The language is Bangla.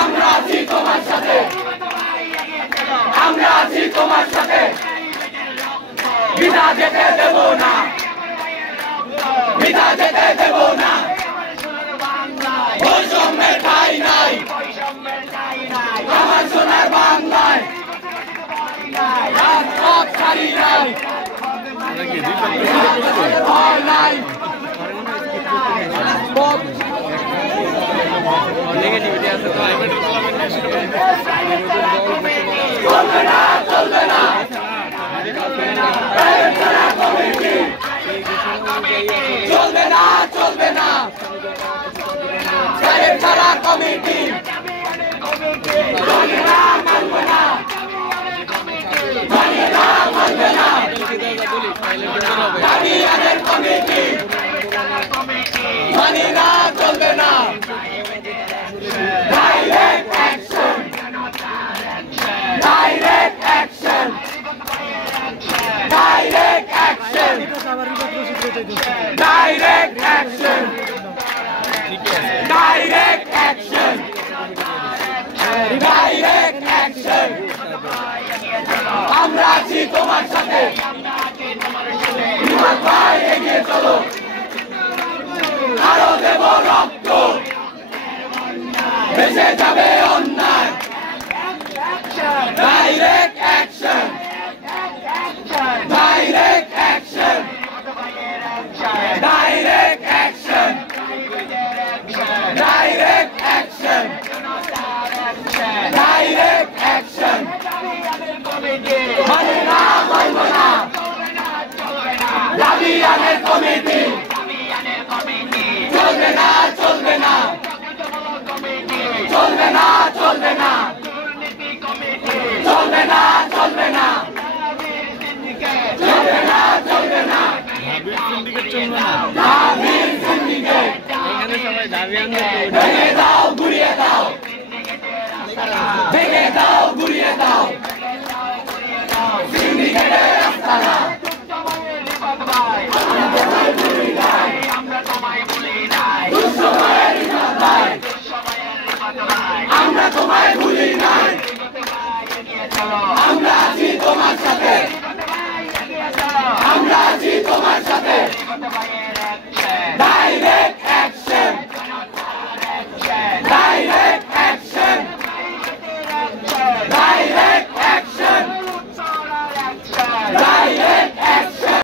আমরা আছি তোমার সাথে, আমরা আছি তোমার সাথে, বিনা যেতে দেব না, বিনা যেতে দেব না, বৈষম্যের ঠাঁই নাই আমার সোনার বাংলায়, রাজপথ ছাড়ি নাই, ভয় নাই, চলবে না চলবে না চলবে না চলবে না ছাড়া কমিটি চলবে না মানবে না মানবে না মানবে না দাবি আদের কমিটি মানি না চলবে না direct action direct action direct action direct action direct action direct action আমরা আছি তোমার সাথে বিমান ভাই এগিয়ে চলো আরো দেব রক্ত ভেসে যাবে অন্যায় direct action direct action direct action direct action direct action মানে না মানব না দাবি আনের কমিটি চলবে না চলবে না চলবে না চলবে না চলবে না চলবে না চলবে না চলবে না দাবির সিন্ডিকেট ভেঙে দাও গুড়িয়ে দাও ভেঙে দাও গুড়িয়ে দাও সিন্ডিকেটের আস্তানা আমরা তোমায় ভুলি নাই আমরা আছি তোমার সাথে